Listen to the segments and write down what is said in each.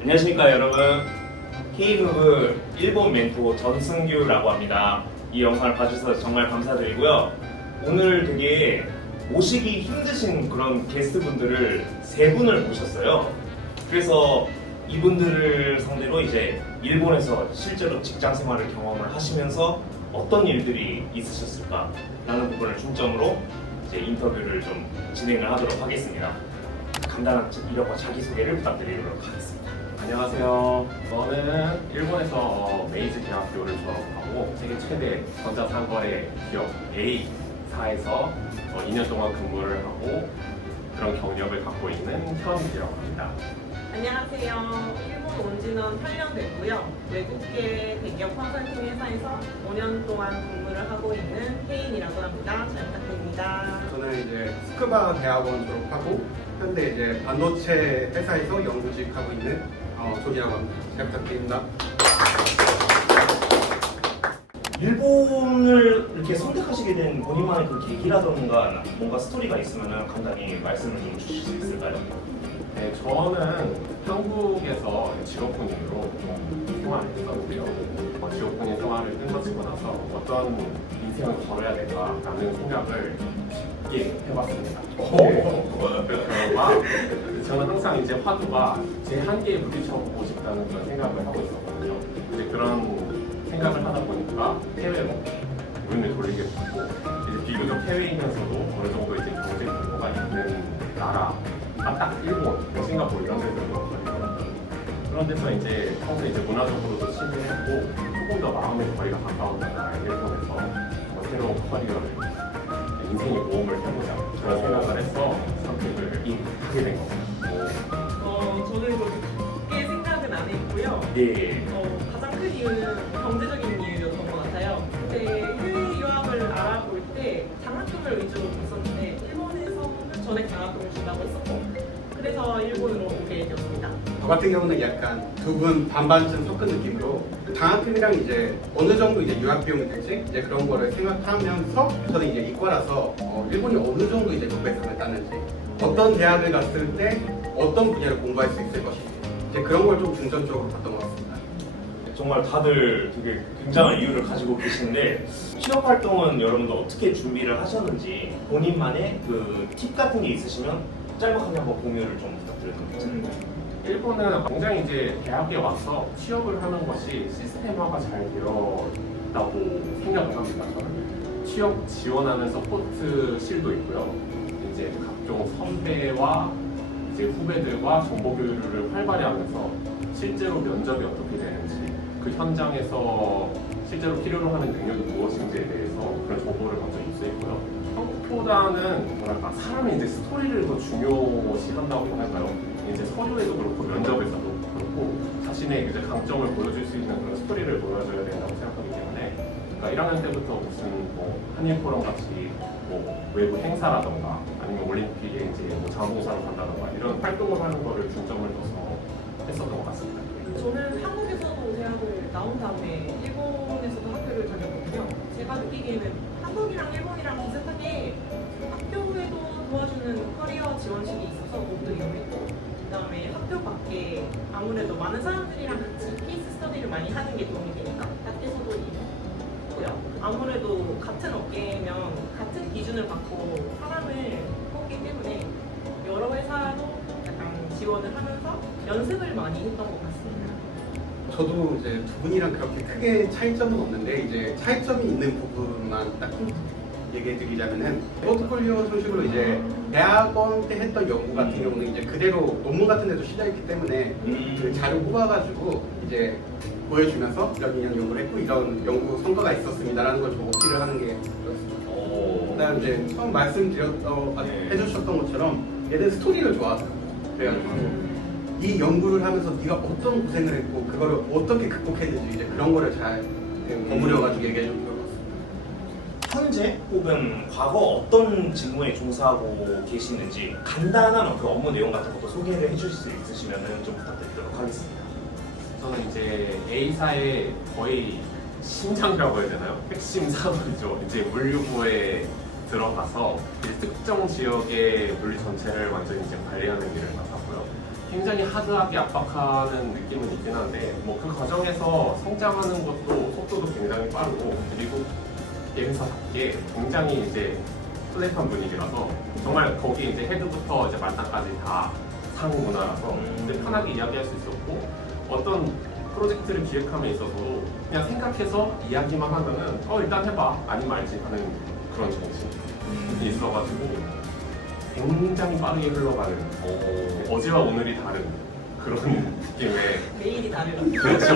안녕하십니까 여러분. K무브 일본 멘토 전승규라고 합니다. 이 영상을 봐주셔서 정말 감사드리고요. 오늘 되게 모시기 힘드신 그런 게스트분들을 세 분을 모셨어요. 그래서 이분들을 상대로 이제 일본에서 실제로 직장 생활을 경험을 하시면서 어떤 일들이 있으셨을까라는 부분을 중점으로 이제 인터뷰를 좀 진행을 하도록 하겠습니다. 간단한 이력과 자기소개를 부탁드리도록 하겠습니다. 안녕하세요. 저는 일본에서 메이지 대학교를 졸업하고 세계 최대 전자상거래 기업 A사에서 2년 동안 근무를 하고 그런 경력을 갖고 있는 현이라고 합니다. 안녕하세요. 일본 온 지는 8년 됐고요. 외국계 대기업 컨설팅 회사에서 5년 동안 근무를 하고 있는 혜인이라고 합니다. 잘 부탁드립니다. 저는 이제 스쿠바 대학원 졸업하고 현재 이제 반도체 회사에서 연구직 하고 있는 존이라고 합니다. 잘 부탁드립니다. 일본을 이렇게 선택하시게 된 본인만의 그 계기라던가 뭔가 스토리가 있으면 간단히 말씀을 좀 주실 수 있을까요? 네, 저는 한국에서 직업군인으로 생활을 했었는데요. 직업군인 생활을 끝마치고 나서 어떤 인생을 걸어야 될까라는 생각을 깊게 해봤습니다. 그 결과 저는 항상 이제 화두가 제 한계에 부딪혀보고 싶다는 그런 생각을 하고 있었거든요. 이제 그런 생각을 하다 보니까 해외로 눈을 돌리게 되고 이제 비교적 해외이면서도 어느 정도 이제 경제 규모가 있는 나라 딱 일본, 싱가포르 이런 데들이었거든요. 그런 데서 이제 평소 이제 문화적으로도 친밀했고 조금 더 마음의 거리가 가까운 나라 일본에서 새로운 커리어를 인생의 모험을 해보자 그런 생각을 해서 선택을 하게 된 겁니다. 저는 그렇게 생각은 안 했고요. 예. 가장 큰 이유는 경제적인 이유였던 것 같아요. 그때 해외 유학을 알아볼 때 장학금을 위주로 했었는데 일본에서는 전액 장학금을 준다고 했었고 그래서 일본으로 오게 되었습니다. 저 같은 경우는 약간 두 분 반반쯤 섞은 느낌으로 장학금이랑 이제 어느 정도 이제 유학 비용이 될지 이제 그런 거를 생각하면서 저는 이제 이과라서 일본이 어느 정도 이제 적백성을 따는지 어떤 대학을 갔을 때 어떤 분야를 공부할 수 있을 것인지 이제 그런 걸 좀 중점적으로 봤던 것 같습니다. 정말 다들 되게 굉장한 이유를 가지고 계시는데 취업 활동은 여러분들 어떻게 준비를 하셨는지 본인만의 그 팁 같은 게 있으시면 짤막하게 한번 공유를 좀 부탁드려도 괜찮을까요? 일본은 굉장히 이제 대학에 와서 취업을 하는 것이 시스템화가 잘 되었다고 생각을 합니다. 저는 취업 지원하는 서포트실도 있고요. 이제 각종 선배와 이제 후배들과 정보 교류를 활발히 하면서 실제로 면접이 어떻게 되는지 그 현장에서 실제로 필요로 하는 능력이 무엇인지에 대해서 그런 정보를 먼저 입수했고요. 한국보다는 뭐랄까 사람의 이제 스토리를 더 중요시한다고 할까요? 이제 서류에도 그렇고 면접에서도 그렇고 자신의 이제 강점을 보여줄 수 있는 그런 스토리를 보여줘야 된다고 생각하기 때문에 그러니까 1학년 때부터 무슨 뭐 한일 포럼 같이 뭐 외부 행사라던가 아니면 올림픽에 이제 뭐 자문사로 간다던가 이런 활동을 하는 거를 중점을 둬서 했었던 것 같습니다. 저는 한국에서도 대학을 나온 다음에 일본에서도 학교를 다녔거든요. 제가 느끼기에는 한국이랑 일본이랑 비슷하게 학교에도 도와주는 커리어 지원실이 있어서 모두 이용했고 그다음에 학교 밖에 아무래도 많은 사람들이랑 같이 케이스 스터디를 많이 하는 게 도움이 되니까 학교에서도 있고요. 아무래도 같은 업계면 같은 기준을 받고 사람을 뽑기 때문에 여러 회사도 약간 지원을 하면서 연습을 많이 했던 것 같습니다. 저도 이제 두 분이랑 그렇게 크게 차이점은 없는데 이제 차이점이 있는 부분만 딱 얘기해 드리자면은 포트폴리오 형식으로 이제 대학원 때 했던 연구 같은 경우는 이제 그대로 논문 같은 데도 실려있기 때문에 그 자료 뽑아가지고 이제 보여주면서 이런 연구를 했고 이런 연구 성과가 있었습니다라는 걸 좀 어필을 하는 게 좋았습니다. 그다음 이제 처음 해주셨던 것처럼 얘는 스토리를 좋아하더라고요. 그래가지고 이 연구를 하면서 네가 어떤 고생을 했고 그거를 어떻게 극복했는지 이제 그런 거를 잘 버무려가지고 얘기해 준 것 같습니다. 현재 혹은 과거 어떤 직무에 종사하고 계시는지 간단한 그 업무 내용 같은 것도 소개를 해주실 수 있으시면 좀 부탁드리도록 하겠습니다. 저는 이제 A사의 거의 심장이라고 해야 되나요? 핵심 산업이죠. 이제 물류부에 들어가서 이제 특정 지역의 물류 전체를 완전히 이제 관리하는 일을 맡았고요. 굉장히 하드하게 압박하는 느낌은 있긴 한데 뭐 그 과정에서 성장하는 것도 속도도 굉장히 빠르고 그리고 회사답게 굉장히 이제 플랫한 분위기라서 정말 거기 이제 헤드부터 이제 말단까지 다 상호 문화라서 이제 편하게 이야기할 수 있었고 어떤 프로젝트를 기획함에 있어서도 그냥 생각해서 이야기만 하면은 일단 해봐 아니면 알지 하는 그런 정신이 있어가지고 굉장히 빠르게 흘러가는 어제와 오늘이 다른 그런 느낌의 매일이 다르거든요. 그렇죠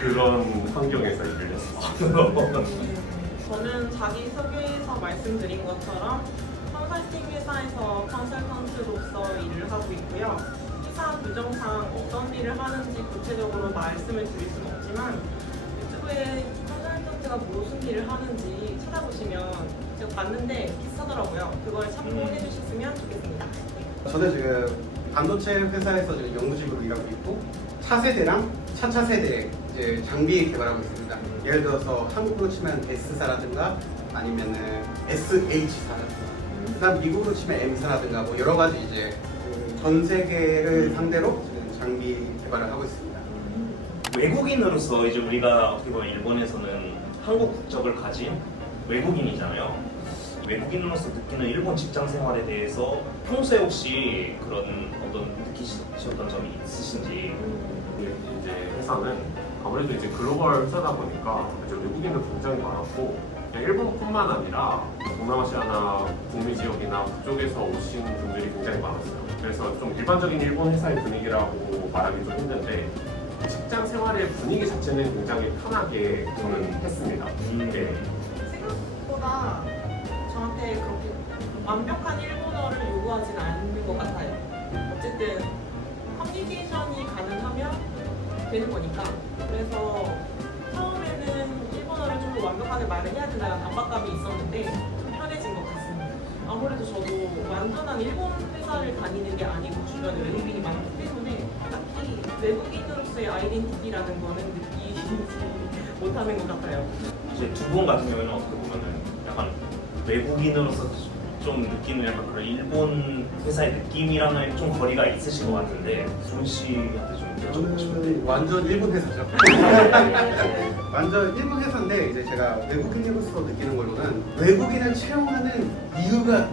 그런 환경에서 일을 했었어요. 저는 자기소개에서 말씀드린 것처럼 컨설팅 회사에서 컨설턴트로서 일을 하고 있고요. 회사 규정상 어떤 일을 하는지 구체적으로 말씀을 드릴 수는 없지만 유튜브에 컨설턴트가 무슨 일을 하는지 찾아보시면 제가 봤는데 비슷하더라고요. 그걸 참고해 주셨으면 좋겠습니다. 저는 지금 반도체 회사에서 지금 연구직으로 일하고 있고 차세대랑 차차세대 이제 장비 개발하고 있습니다. 예를 들어서 한국으로 치면 S사라든가 아니면은 SH사라든가 그다음 미국으로 치면 M사라든가 뭐 여러 가지 이제 전 세계를 상대로 지금 장비 개발을 하고 있습니다. 외국인으로서 이제 우리가 어떻게 보면 일본에서는 한국 국적을 가진 외국인이잖아요. 외국인으로서 느끼는 일본 직장 생활에 대해서 평소에 혹시 그런 어떤 느끼셨던 점이 있으신지? 이제 회사는 아무래도 이제 글로벌 회사다 보니까 이제 외국인도 굉장히 많았고 그냥 일본뿐만 아니라 동남아시아나 북미 지역이나 그쪽에서 오신 분들이 굉장히 많았어요. 그래서 좀 일반적인 일본 회사의 분위기라고 말하기 좀 힘든데 직장 생활의 분위기 자체는 굉장히 편하게 저는 했습니다. 네. 생각보다 저한테 그렇게 완벽한 일본어를 요구하진 않는 것 같아요. 어쨌든 커뮤니케이션이 가능하면 되는 거니까. 그래서 처음에는 일본어를 좀 완벽하게 말을 해야 된다는 압박감이 있었는데 좀 편해진 것 같습니다. 아무래도 저도 완전한 일본 회사를 다니는 게 아니고 주변에 외국인이 많기 때문에 딱히 외국인으로서의 아이덴티티라는 거는 느끼지 못하는 것 같아요. 이제 두 분 같은 경우에는 어떻게 보면은 약간 외국인으로서 좀 느끼는 약간 그런 일본 회사의 느낌이랑은 좀 거리가 있으신 것 같은데 준씨한테 좀 여쭤보고 싶은데. 저는 완전 일본 회사죠. 완전 일본 회사인데 이제 제가 외국인으로서 느끼는 걸로는 외국인을 채용하는 이유가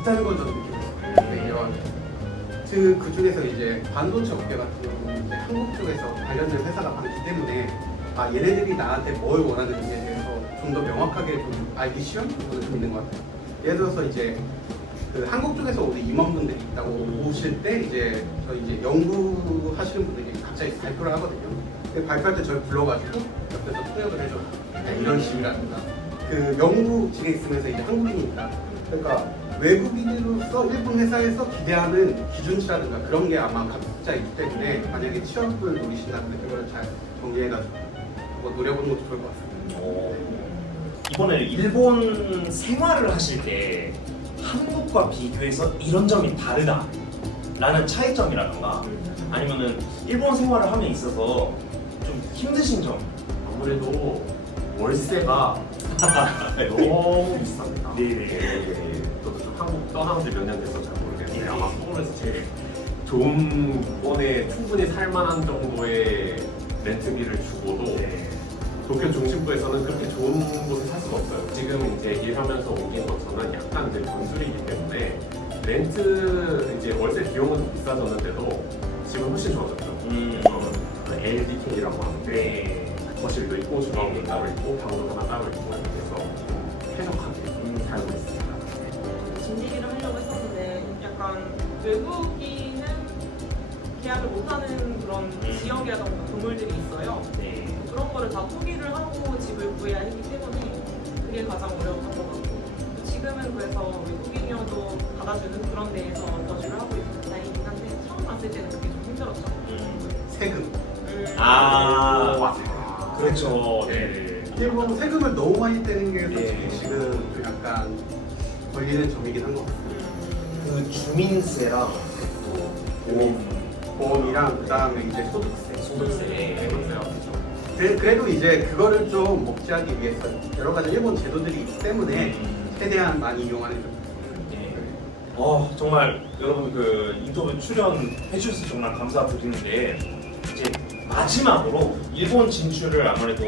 있다는 걸 저는 느끼고 있어요. 네, 이런 그 중에서 이제 반도체 업계 같은 경우는 이제 한국 쪽에서 관련된 회사가 많기 때문에 얘네들이 나한테 뭘 원하는지에 대해서 좀 더 명확하게 좀 알기 쉬운 부분은 좀 있는 것 같아요. 예를 들어서 이제 그 한국 쪽에서 우리 임원분들이 있다고 오실 때 이제 저희 이제 연구하시는 분들이 갑자기 발표를 하거든요. 근데 발표할 때 저를 불러가지고 옆에서 통역을 해줘요. 이런 식이라든가 그 연구직에 있으면서 이제 한국인이니까 그러니까 외국인으로서 일본 회사에서 기대하는 기준치라든가 그런 게 아마 각자 있기 때문에 만약에 취업을 노리신다면 그걸 잘 정리해가지고 뭐 노려보는 것도 좋을 것 같습니다. 이번에 일본 생활을 하실 때 한국과 비교해서 이런 점이 다르다라는 차이점이라던가 아니면은 일본 생활을 함에 있어서 좀 힘드신 점. 아무래도 월세가 너무 비쌉니다. 네네. 저도 좀 한국 떠난 지 몇 년 돼서 잘 모르겠는데 아마 서울에서 제일 좋은 곳에 충분히 살만한 정도의 렌트비를 주고도 도쿄 중심부에서는 그렇게 좋은 곳에 살 수가 없어요. 지금 이제 일하면서 옮긴 것처럼 약간 이제 건술이기 때문에 렌트 이제 월세 비용은 좀 비싸졌는데도 지금 훨씬 좋아졌죠. LDK라고 하는데 거실도 있고 주방도 따로 있고 방도 하나 따로 있고 이렇게 해서 좀 쾌적하게 살고 있습니다. 집 얘기를 하려고 했었는데 약간 외국인은 계약을 못하는 그런 지역이라던가 건물들이 있어요. 네. 그런 거를 다 포기를 하고 집을 구해야 했기 때문에 그게 가장 어려웠던 것 같고 지금은 그래서 외국인이어도 받아주는 그런 데에서 거주를 하고 있어서 다행이긴 한데 처음 왔을 때는 그게 좀 힘들었죠. 세금. 맞아요. 그렇죠. 네. 일본 세금을 너무 많이 떼는 게 솔직히 네. 지금 좀 약간 걸리는 점이긴 한 것 같아요. 그 주민세랑 또 보험이랑 그다음에 이제 소득세. 소득세. 네, 맞아요. 그래도 이제 그거를 좀 먹지하기 위해서 여러 가지 일본 제도들이 있기 때문에 최대한 많이 이용하는 좀. 네. 정말 여러분 그 인터뷰 출연해 주셔서 정말 감사드리는데 이제 마지막으로 일본 진출을 아무래도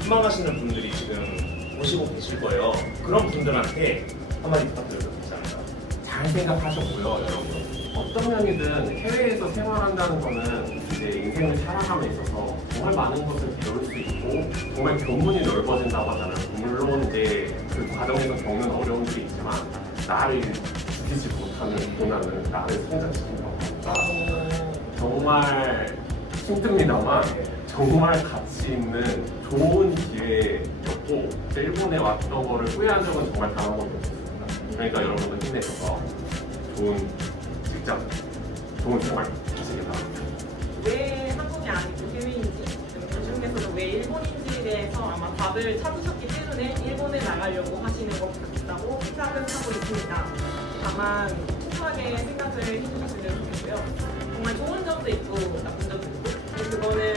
희망하시는 분들이 지금 보시고 계실 거예요. 그런 분들한테 한마디 부탁드려도 되지 않을까요? 잘 생각하셨고요, 여러분. 어떤 면이든 해외에서 생활한다는 거는 이제 인생을 살아감에 있어서 정말 많은 것을 배울 수 있고 정말 견문이 넓어진다고 하잖아요. 물론 이제 그 과정에서 겪는 어려움들이 있지만 나를 죽이지 못하는 고난은 나를 성장시킨다고 하니까 정말 힘듭니다만 정말 가치 있는 좋은 기회였고 일본에 왔던 거를 후회한 적은 정말 단 한 번도 없었습니다. 그러니까 여러분도 힘내셔서 좋은 직장, 좋은 생활 하시길 바랍니다. 왜 한국이 아니고 해외인지, 그리고 그 중에서도 왜 일본인지에 대해서 아마 답을 찾으셨기 때문에 일본에 나가려고 하시는 것 같다고 생각을 하고 있습니다. 다만 소소하게 생각을 해주셨으면 좋겠고요. 정말 좋은 점도 있고 나쁜 점도 있고, 근데 그거는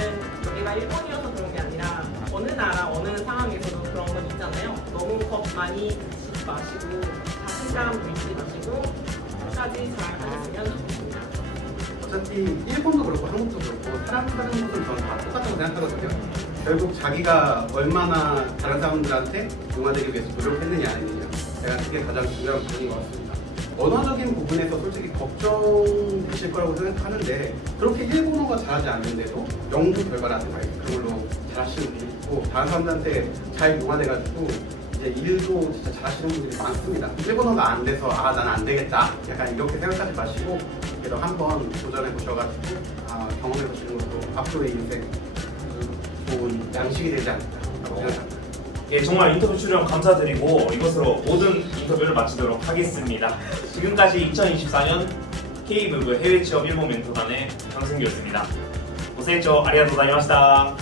여기가 일본이어서 그런 게 아니라 어느 나라, 어느 상황에서도 그런 건 있잖아요. 너무 겁 많이 드시지 마시고 자신감 잃지 마시고 끝까지 잘 하셨으면 좋겠습니다. 어차피 일본도 그렇고 한국도 그렇고 사람 사는 것은 저는 다 똑같다고 생각하거든요. 결국 자기가 얼마나 다른 사람들한테 융화되기 위해서 노력했느냐 아니냐, 제가 그게 가장 중요한 부분인 것 같습니다. 언어적인 부분에서 솔직히 걱정되실 거라고 생각하는데 그렇게 일본어가 잘하지 않는데도 연구 결과라든가 그걸로 잘하시는 분이 있고 다른 사람들한테 잘 융화돼가지고 이제 일도 진짜 잘하시는 분들이 많습니다. 일본어가 안 돼서 난 안 되겠다 약간 이렇게 생각하지 마시고 그래도 한번 도전해 보셔가지고 경험해 보시는 것도 앞으로의 인생 좋은 양식이 되지 않을까라고 생각합니다. 예, 정말 인터뷰 출연 감사드리고 이것으로 모든 인터뷰를 마치도록 하겠습니다. 지금까지 2024년 K부부 해외 취업 일본 멘토단의 강승규였습니다. 고생했죠. 아리가또 고자이마시타.